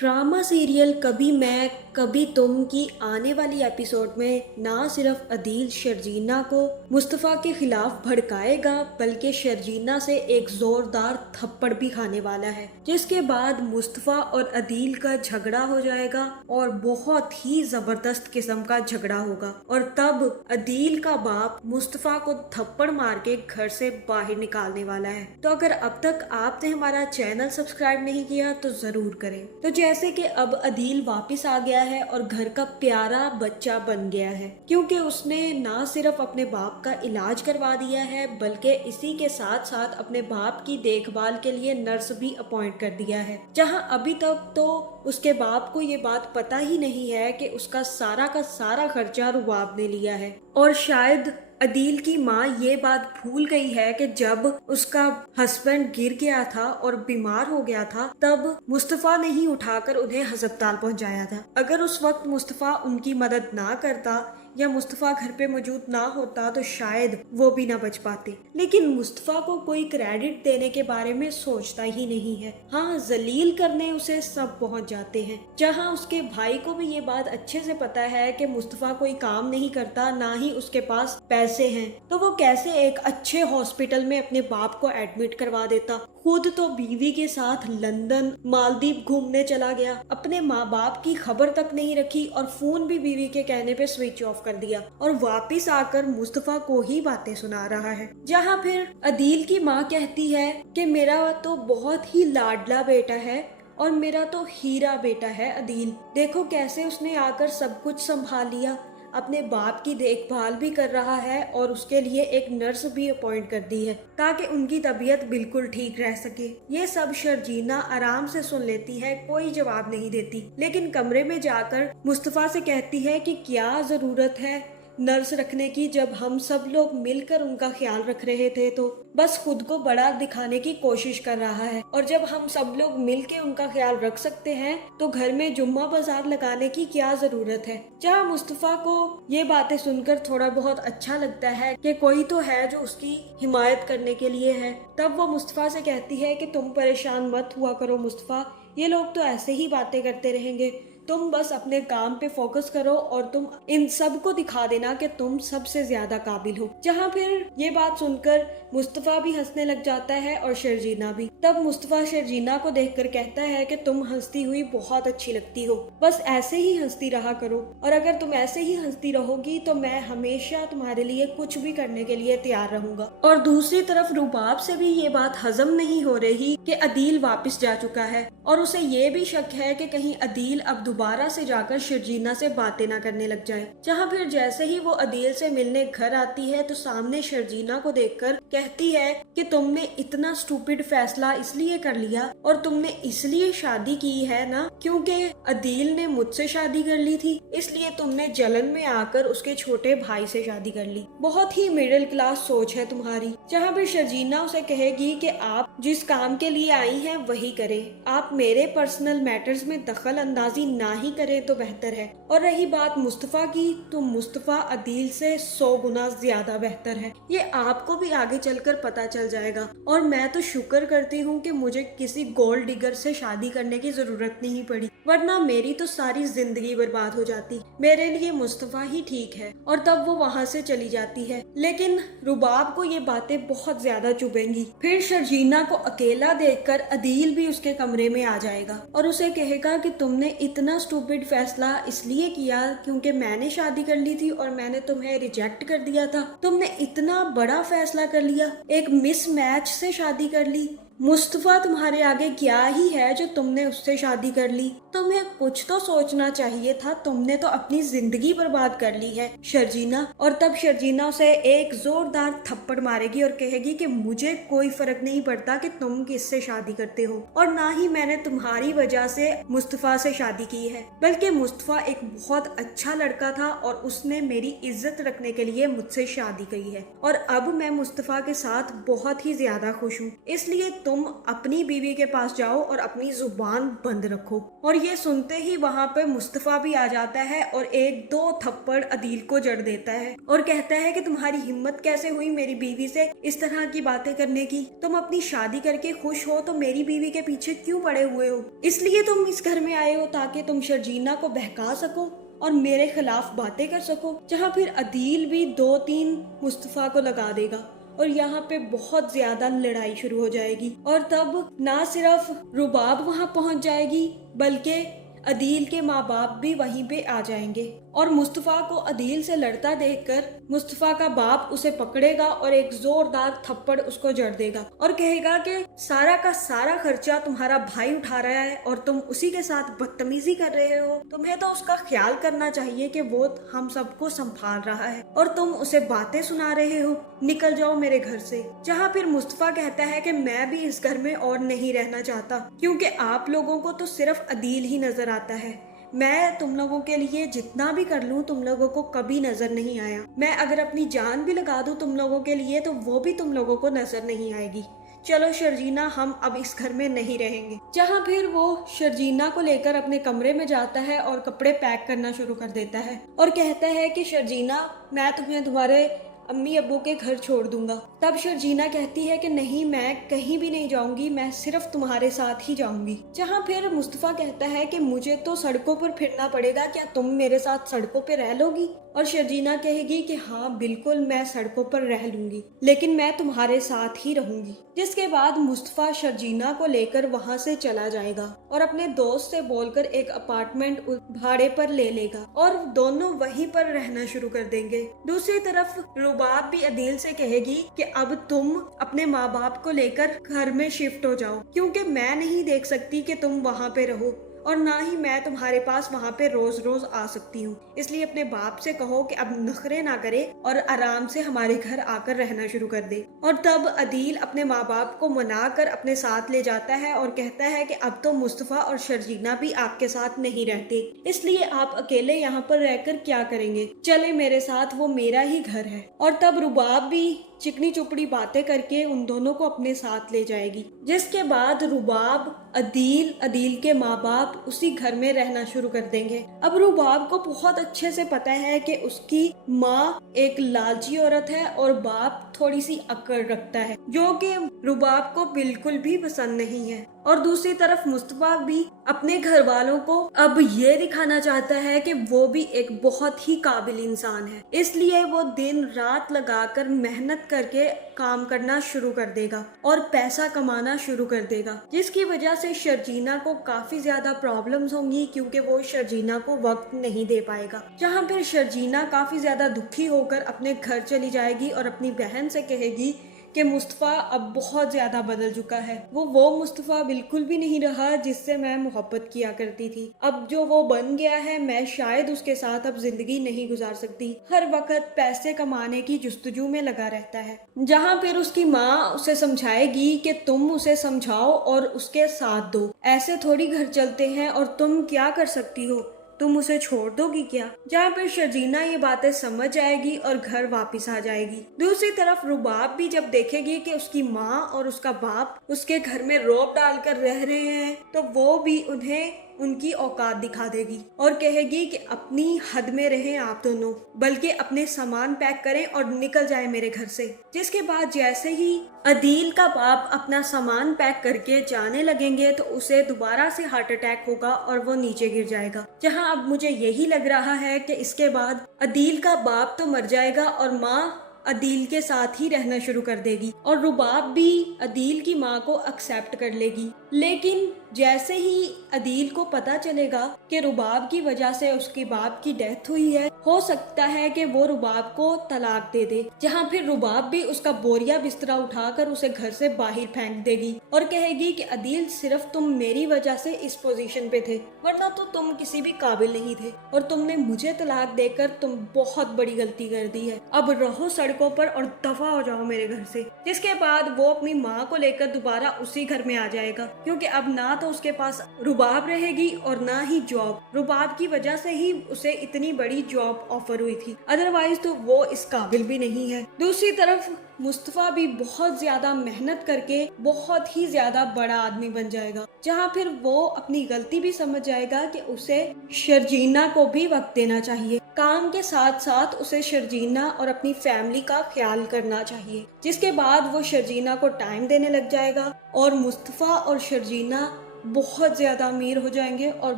Drama serial कभी मैं कभी तुम की आने वाली एपिसोड में ना सिर्फ अदील शर्जीना को मुस्तफ़ा के खिलाफ भड़काएगा बल्कि शर्जीना से एक जोरदार थप्पड़ भी खाने वाला है, जिसके बाद मुस्तफ़ा और अदील का झगड़ा हो जाएगा और बहुत ही जबरदस्त किस्म का झगड़ा होगा। और तब अदील का बाप मुस्तफ़ा को थप्पड़ मार के घर से बाहर निकालने वाला है। तो अगर अब तक आपने हमारा चैनल सब्सक्राइब नहीं किया तो जरूर करें। तो जैसे कि अब अदील वापस आ गया है और घर का प्यारा बच्चा बन गया है, क्योंकि उसने ना सिर्फ अपने बाप का इलाज करवा दिया है बल्कि इसी के साथ साथ अपने बाप की देखभाल के लिए नर्स भी अपॉइंट कर दिया है। जहां अभी तक तो उसके बाप को ये बात पता ही नहीं है कि उसका सारा का सारा खर्चा रुबाब ने लिया है। और शायद अदील की माँ ये बात भूल गई है कि जब उसका हस्बैंड गिर गया था और बीमार हो गया था तब मुस्तफ़ा ने ही उठाकर उन्हें अस्पताल पहुंचाया था। अगर उस वक्त मुस्तफ़ा उनकी मदद ना करता या मुस्तफ़ा घर पे मौजूद ना होता तो शायद वो भी ना बच पाते। लेकिन मुस्तफ़ा को कोई क्रेडिट देने के बारे में सोचता ही नहीं है। हाँ, जलील करने उसे सब पहुंच जाते हैं। जहाँ उसके भाई को भी ये बात अच्छे से पता है कि मुस्तफ़ा कोई काम नहीं करता, ना ही उसके पास पैसे हैं, तो वो कैसे एक अच्छे हॉस्पिटल में अपने बाप को एडमिट करवा देता। खुद तो बीवी के साथ लंदन मालदीव घूमने चला गया, अपने माँ बाप की खबर तक नहीं रखी और फोन भी बीवी के कहने पे स्विच ऑफ कर दिया और वापिस आकर मुस्तफ़ा को ही बातें सुना रहा है। जहाँ फिर अदील की माँ कहती है कि मेरा तो बहुत ही लाडला बेटा है और मेरा तो हीरा बेटा है अदील, देखो कैसे उसने आकर सब कुछ संभाल लिया, अपने बाप की देखभाल भी कर रहा है और उसके लिए एक नर्स भी अपॉइंट कर दी है ताकि उनकी तबीयत बिल्कुल ठीक रह सके। ये सब शर्जीना आराम से सुन लेती है, कोई जवाब नहीं देती, लेकिन कमरे में जाकर मुस्तफ़ा से कहती है कि क्या जरूरत है नर्स रखने की जब हम सब लोग मिलकर उनका ख्याल रख रहे थे। तो बस खुद को बड़ा दिखाने की कोशिश कर रहा है और जब हम सब लोग मिलके उनका ख्याल रख सकते हैं तो घर में जुम्मा बाजार लगाने की क्या जरूरत है। जहाँ मुस्तफ़ा को ये बातें सुनकर थोड़ा बहुत अच्छा लगता है कि कोई तो है जो उसकी हिमायत करने के लिए है, तब वो मुस्तफ़ा से कहती है कि तुम परेशान मत हुआ करो मुस्तफ़ा, ये लोग तो ऐसे ही बातें करते रहेंगे, तुम बस अपने काम पे फोकस करो और तुम इन सब को दिखा देना कि तुम सबसे ज्यादा काबिल हो। जहाँ फिर ये बात सुनकर मुस्तफ़ा भी हंसने लग जाता है और शर्जीना भी। तब मुस्तफ़ा शर्जीना को देखकर कहता है कि तुम हंसती हुई बहुत अच्छी लगती हो, बस ऐसे ही हंसती रहा करो और अगर तुम ऐसे ही हंसती रहोगी तो मैं हमेशा तुम्हारे लिए कुछ भी करने के लिए तैयार रहूंगा। और दूसरी तरफ रुबाब से भी ये बात हजम नहीं हो रही कि अदील वापस जा चुका है और उसे ये भी शक है कि कहीं अदील अब दोबारा से जाकर शर्जीना से बातें ना करने लग जाए। जहाँ फिर जैसे ही वो अदील से मिलने घर आती है तो सामने शर्जीना को देखकर कहती है कि तुमने इतना स्टूपिड फैसला इसलिए कर लिया और तुमने इसलिए शादी की है ना क्योंकि अदील ने मुझसे शादी कर ली थी, इसलिए तुमने जलन में आकर उसके छोटे भाई से शादी कर ली। बहुत ही मिडिल क्लास सोच है तुम्हारी। जहाँ फिर शर्जीना उसे कहेगी कि आप जिस काम के लिए आई हैं वही करें, आप मेरे पर्सनल मैटर्स में दखल अंदाजी ना ही करें तो बेहतर है। और रही बात मुस्तफ़ा की, तो मुस्तफ़ा अदील से 100 गुना ज्यादा बेहतर है, ये आपको भी आगे चलकर पता चल जाएगा। और मैं तो शुक्र करती हूँ कि मुझे किसी गोल्ड डिगर से शादी करने की जरूरत नहीं पड़ी, वरना मेरी तो सारी जिंदगी बर्बाद हो जाती। मेरे लिए मुस्तफ़ा ही ठीक है। और तब वो वहाँ से चली जाती है, लेकिन रुबाब को ये बातें बहुत ज्यादा चुभेंगी। फिर शर्जीना को अकेला देखकर अदील भी उसके कमरे में आ जाएगा और उसे कहेगा कि तुमने इतना स्टूपिड फैसला इसलिए किया क्योंकि मैंने शादी कर ली थी और मैंने तुम्हें रिजेक्ट कर दिया था, तुमने इतना बड़ा फैसला कर लिया, एक मिसमैच से शादी कर ली। मुस्तफ़ा तुम्हारे आगे क्या ही है जो तुमने उससे शादी कर ली, तुम्हें कुछ तो सोचना चाहिए था, तुमने तो अपनी जिंदगी बर्बाद कर ली है शर्जीना। और तब शर्जीना उसे एक जोरदार थप्पड़ मारेगी और कहेगी कि मुझे कोई फर्क नहीं पड़ता कि तुम किससे शादी करते हो और ना ही मैंने तुम्हारी वजह से मुस्तफ़ा से शादी की है, बल्कि मुस्तफ़ा एक बहुत अच्छा लड़का था और उसने मेरी इज्जत रखने के लिए मुझसे शादी की है और अब मैं मुस्तफ़ा के साथ बहुत ही ज्यादा खुश हूँ, इसलिए तुम अपनी बीवी के पास जाओ और अपनी जुबान बंद रखो। और ये सुनते ही वहाँ पे मुस्तफ़ा भी आ जाता है और एक दो थप्पड़ अदील को जड़ देता है और कहता है कि तुम्हारी हिम्मत कैसे हुई मेरी बीवी से इस तरह की बातें करने की। तुम अपनी शादी करके खुश हो तो मेरी बीवी के पीछे क्यों पड़े हुए हो? इसलिए तुम इस घर में आए हो ताकि तुम शर्जीना को बहका सको और मेरे खिलाफ बातें कर सको। जहाँ फिर अदील भी 2-3 मुस्तफ़ा को लगा देगा और यहाँ पे बहुत ज्यादा लड़ाई शुरू हो जाएगी। और तब ना सिर्फ रुबाब वहाँ पहुँच जाएगी बल्कि अदील के माँ बाप भी वहीं पे आ जाएंगे। और मुस्तफ़ा को अदील से लड़ता देखकर मुस्तफ़ा का बाप उसे पकड़ेगा और एक जोरदार थप्पड़ उसको जड़ देगा और कहेगा कि सारा का सारा खर्चा तुम्हारा भाई उठा रहा है और तुम उसी के साथ बदतमीजी कर रहे हो। तुम्हें तो उसका ख्याल करना चाहिए कि वो हम सबको संभाल रहा है और तुम उसे बातें सुना रहे हो। निकल जाओ मेरे घर से। जहाँ फिर मुस्तफ़ा कहता है कि मैं भी इस घर में और नहीं रहना चाहता क्योंकि आप लोगों को तो सिर्फ अदील ही नजर आता है। मैं तुम लोगों के लिए जितना भी कर लूं तुम लोगों को कभी नजर नहीं आया। मैं अगर अपनी जान भी लगा दूं तुम लोगों के लिए तो वो भी तुम लोगों को नजर नहीं आएगी। चलो शर्जीना, हम अब इस घर में नहीं रहेंगे। जहाँ फिर वो शर्जीना को लेकर अपने कमरे में जाता है और कपड़े पैक करना शुरू कर देता है और कहता है कि शर्जीना, मैं तुम्हें तुम्हारे अम्मी अब्बू के घर छोड़ दूंगा। तब शर्जीना कहती है कि नहीं, मैं कहीं भी नहीं जाऊंगी, मैं सिर्फ तुम्हारे साथ ही जाऊंगी। जहाँ फिर मुस्तफ़ा कहता है कि मुझे तो सड़कों पर फिरना पड़ेगा, क्या तुम मेरे साथ सड़कों पर रह लोगी? और शर्जीना कहेगी कि हाँ बिल्कुल, मैं सड़कों पर रह लूंगी लेकिन मैं तुम्हारे साथ ही रहूंगी। जिसके बाद मुस्तफ़ा शर्जीना को लेकर वहाँ से चला जाएगा और अपने दोस्त से बोलकर एक अपार्टमेंट भाड़े पर ले लेगा और दोनों वहीं पर रहना शुरू कर देंगे। दूसरी तरफ रुबाब भी अदील से कहेगी कि अब तुम अपने माँ बाप को लेकर घर में शिफ्ट हो जाओ क्योंकि मैं नहीं देख सकती कि तुम वहाँ पे रहो और ना ही मैं तुम्हारे पास वहाँ पे रोज रोज आ सकती हूँ। इसलिए अपने बाप से कहो कि अब नखरे ना करे और आराम से हमारे घर आकर रहना शुरू कर दे। और तब अदील अपने माँ बाप को मनाकर अपने साथ ले जाता है और कहता है कि अब तो मुस्तफ़ा और शर्जीना भी आपके साथ नहीं रहते, इसलिए आप अकेले यहाँ पर रहकर क्या करेंगे, चले मेरे साथ, वो मेरा ही घर है। और तब रुबाब भी चिकनी चुपड़ी बातें करके उन दोनों को अपने साथ ले जाएगी। जिसके बाद रुबाब, अदील के माँ बाप उसी घर में रहना शुरू कर देंगे। अब रुबाब को बहुत अच्छे से पता है कि उसकी माँ एक लालची औरत है और बाप थोड़ी सी अकड़ रखता है जो कि रुबाब को बिल्कुल भी पसंद नहीं है। और दूसरी तरफ मुस्तफ़ा भी अपने घर वालों को अब ये दिखाना चाहता है कि वो भी एक बहुत ही काबिल इंसान है, इसलिए वो दिन रात लगाकर मेहनत करके काम करना शुरू कर देगा और पैसा कमाना शुरू कर देगा। जिसकी वजह से शर्जीना को काफी ज्यादा प्रॉब्लम्स होंगी क्योंकि वो शर्जीना को वक्त नहीं दे पाएगा। जहाँ फिर शर्जीना काफी ज्यादा दुखी होकर अपने घर चली जाएगी और अपनी बहन से कहेगी कि मुस्तफ़ा अब बहुत ज़्यादा बदल चुका है, वो मुस्तफ़ा बिल्कुल भी नहीं रहा जिससे मैं मोहब्बत किया करती थी। अब जो वो बन गया है, मैं शायद उसके साथ अब जिंदगी नहीं गुजार सकती। हर वक्त पैसे कमाने की जुस्तजू में लगा रहता है। जहाँ फिर उसकी माँ उसे समझाएगी कि तुम उसे समझाओ और उसके साथ दो, ऐसे थोड़ी घर चलते हैं और तुम क्या कर सकती हो, तुम उसे छोड़ दोगी क्या? जहाँ पर शर्जीना ये बातें समझ जाएगी और घर वापस आ जाएगी। दूसरी तरफ रुबाब भी जब देखेगी कि उसकी माँ और उसका बाप उसके घर में रौब डालकर रह रहे हैं तो वो भी उन्हें उनकी औकात दिखा देगी और कहेगी कि अपनी हद में रहें आप दोनों, बल्कि अपने सामान पैक करें और निकल जाए मेरे घर से। जिसके बाद जैसे ही अदील का बाप अपना सामान पैक करके जाने लगेंगे तो उसे दोबारा से हार्ट अटैक होगा और वो नीचे गिर जाएगा। जहां अब मुझे यही लग रहा है कि इसके बाद अदील का बाप तो मर जाएगा और माँ अदील के साथ ही रहना शुरू कर देगी और रुबाब भी अदील की माँ को एक्सेप्ट कर लेगी। लेकिन जैसे ही अदील को पता चलेगा कि रुबाब की वजह से उसके बाप की डेथ हुई है, हो सकता है कि वो रुबाब को तलाक दे दे। जहाँ फिर रुबाब भी उसका बोरिया बिस्तरा उठाकर उसे घर से बाहर फेंक देगी और कहेगी कि अदील, सिर्फ तुम मेरी वजह से इस पोजीशन पे थे, वरना तो तुम किसी भी काबिल नहीं थे और तुमने मुझे तलाक देकर तुम बहुत बड़ी गलती कर दी है। अब रहो सड़कों पर और दफा हो जाओ मेरे घर से। जिसके बाद वो अपनी माँ को लेकर दोबारा उसी घर में आ जाएगा क्योंकि अब ना तो उसके पास रुबाब रहेगी और ना ही जॉब। रुबाब की वजह से ही उसे इतनी बड़ी जॉब ऑफर हुई थी, अदरवाइज तो वो इस काबिल भी नहीं है। दूसरी तरफ मुस्तफ़ा भी बहुत ज़्यादा मेहनत करके बहुत ही ज़्यादा बड़ा आदमी बन जाएगा, जहाँ फिर वो अपनी गलती भी समझ जाएगा कि उसे शर्जीना को भी वक्त देना चाहिए। काम के साथ साथ उसे शर्जीना और अपनी फैमिली का ख्याल करना चाहिए, जिसके बाद वो शर्जीना को टाइम देने लग जाएगा और मुस्तफ़ा और शर्जीना बहुत ज़्यादा अमीर हो जाएंगे और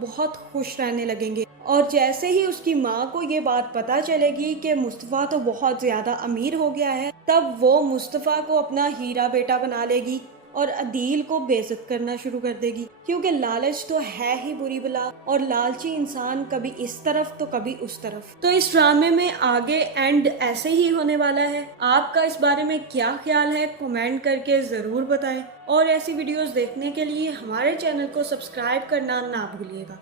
बहुत खुश रहने लगेंगे। और जैसे ही उसकी माँ को ये बात पता चलेगी कि मुस्तफ़ा तो बहुत ज़्यादा अमीर हो गया है, तब वो मुस्तफ़ा को अपना हीरा बेटा बना लेगी और अदील को बेइज्जत करना शुरू कर देगी, क्योंकि लालच तो है ही बुरी बला और लालची इंसान कभी इस तरफ तो कभी उस तरफ। तो इस ड्रामे में आगे एंड ऐसे ही होने वाला है। आपका इस बारे में क्या ख्याल है, कमेंट करके ज़रूर बताएं और ऐसी वीडियोस देखने के लिए हमारे चैनल को सब्सक्राइब करना ना भूलिएगा।